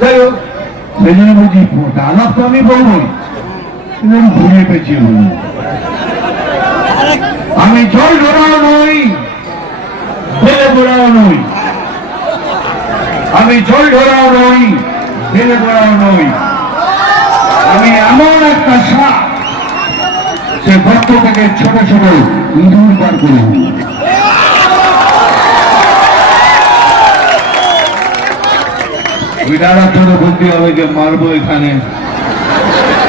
যাই হোক সেই জন্য বলছি দাদা তো আমি বলব কিন্তু আমি পেঁচিয়ে বলব আমি। জল ধরাও নই বেলে গোড়াও নই। আমি জল ধরাও নই বেলে গোড়াও নই। আমি এমন একটা সাপ, সে গর্ত থেকে ছোট ছোট ইঁদুর বার করে দাঁড়ার জন্য হবে যে মারবো এখানে।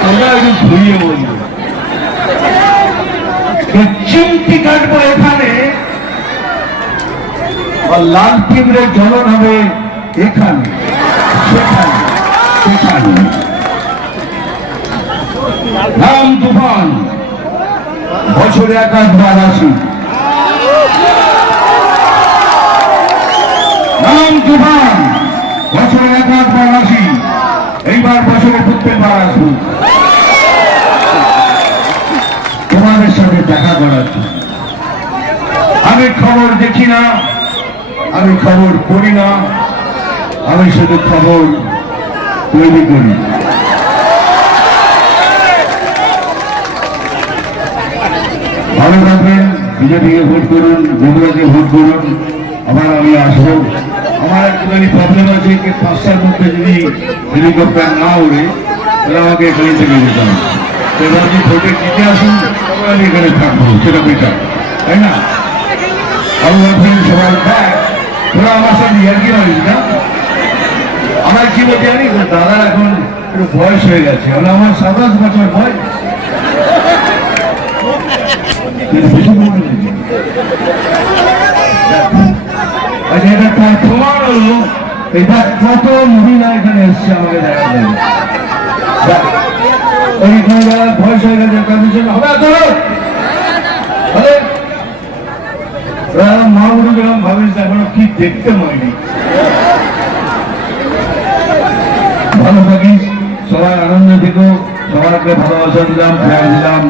তোমরা একটু ঘুরিয়ে বলব। চিমটি কাটবো এখানে লাল পিঁপড়ে জ্বলন হবে এখানে, সেখানে সেখানে। তুফান, বছরে এক আধবার আসি। নাম তুফান বছরে এক আধবার আসি এইবার বছরে প্রত্যেকবার আসব। তোমাদের সাথে দেখা করার আমি খবর দেখি না, আমি খবর পড়ি না, আমি শুধু খবর তৈরি করি। ভালো থাকবেন, বিজেপিকে ভোট করুন, বগুড়াকে ভোট করুন, আবার আমি আসব। আমার একটুখানি প্রবলেম আছে যে পাঁচটার মধ্যে যদি হেলিকপ্টার না ওড়ে, তাহলে আমাকে এখানে থেকে যেতে হবে। এবার যদি ভোটে জিতে আসুন তবে আমি এখানে থাকব, সেটা বেটার তাই না? ভালো থাকবেন সবাই দেখ তোরা আমার সাথে ইয়ার্কি মারিস না? আমার কি বলতে জানি দাদা এখন একটু বয়স হয়ে গেছে। আমার সাতাশ বছর বয়স। তার প্রমাণ হলো এটা কত মহিলা এখানে এসছে আমাকে দেখা ওই এখনও কি দেখতে পাইনি ভালো থাকিস, সবাই আনন্দ থেকো, সবাইকে ভালোবাসা দিলাম, প্রেম দিলাম।